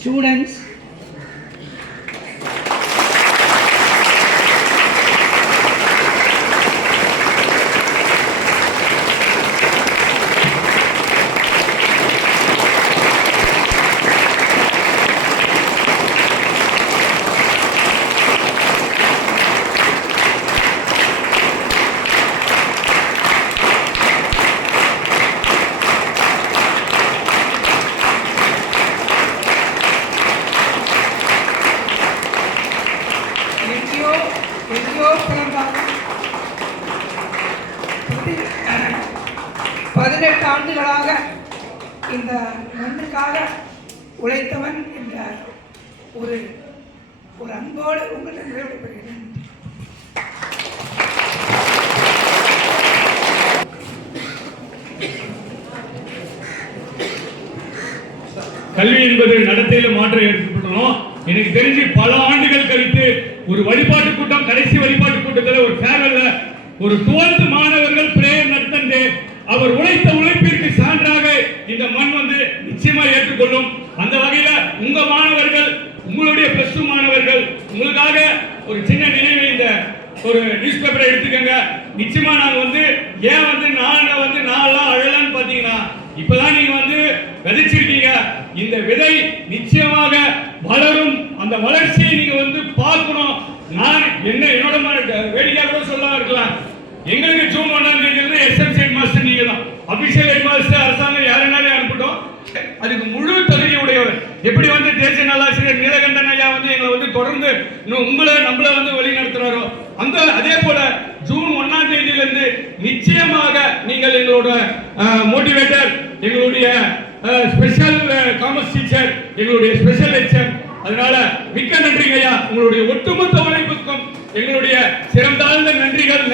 students, எங்கோ பிறந்தாலும் 18 ஆண்டுகளாக இந்த மண்ணுக்காக உழைத்தவன் என்ற ஒரு அன்போடு உங்களிடம் விடைபெறுகிறேன். கல்வி என்பது நடத்தையில மாற்றம் ஏற்பட்டோம். எனக்கு தெரிஞ்சு பல ஆண்டுகள் கழித்து ஒரு வழிபாட்டு கூட்டம், கடைசி வழிபாட்டு கூட்டத்தில் ஒரு ஃபேர்வெல்ல ஒரு 12th மாணவர்கள் பிரேயர் நடத்தந்து அவர் உழைத்த உழைப்பிற்கு சான்றாக இந்த மண் வந்து நிச்சயமா ஏற்றுக்கொள்ளும். அந்த வகையில உங்க மாணவர்கள், உங்களுடைய +2 மாணவர்கள், உங்களுக்காக ஒரு சின்ன நினைவு இந்த ஒரு நியூஸ் பேப்பரை எடுத்துக்கங்க. நிச்சயமா நாங்க வந்து ஏன் வந்து நான்லாம் அழலன்னு பாத்தீங்கன்னா, இப்பதான் நீங்க வந்து விதைச்சிருக்கீங்க. இந்த விதை நிச்சயமாக வளரும். அந்த வளர்ச்சியை நீங்க வந்து பார்க்கணும். நான் என்னோட வேடிக்கையாக சொல்ல இருக்கலாம். எங்களுக்கு ஜூன் 1ஆம் தேதி எஸ்எம்சி ஹெட் மாஸ்டர் நீங்க தான். அபிஷியல் ஹெட் மாஸ்டர் அரசாங்கம் யாருனாலும் அனுப்பிட்டோம். அதுக்கு முழு தகுதி உடையவர். எப்படி வந்து தேசிய நல்லாசிரியர் நீலகண்டன் ஐயா வந்து எங்களை வந்து தொடர்ந்து நம்மள வந்து வழி நடத்துறாரோ, அதே போல ஜூன் 1ஆம் தேதியிலிருந்து நிச்சயமாக நீங்கள் எங்களோட மோட்டிவேட்டர், எங்களுடைய ஸ்பெஷல் காமர்ஸ் டீச்சர், எங்களுடைய ஸ்பெஷல் லெக்சர். அதனால மிக்க நன்றிங்க ஐயா. உங்களுடைய ஒட்டுமொத்த உழைப்புக்கும் எங்களுடைய சிறந்தாழ்ந்த நன்றிகள்.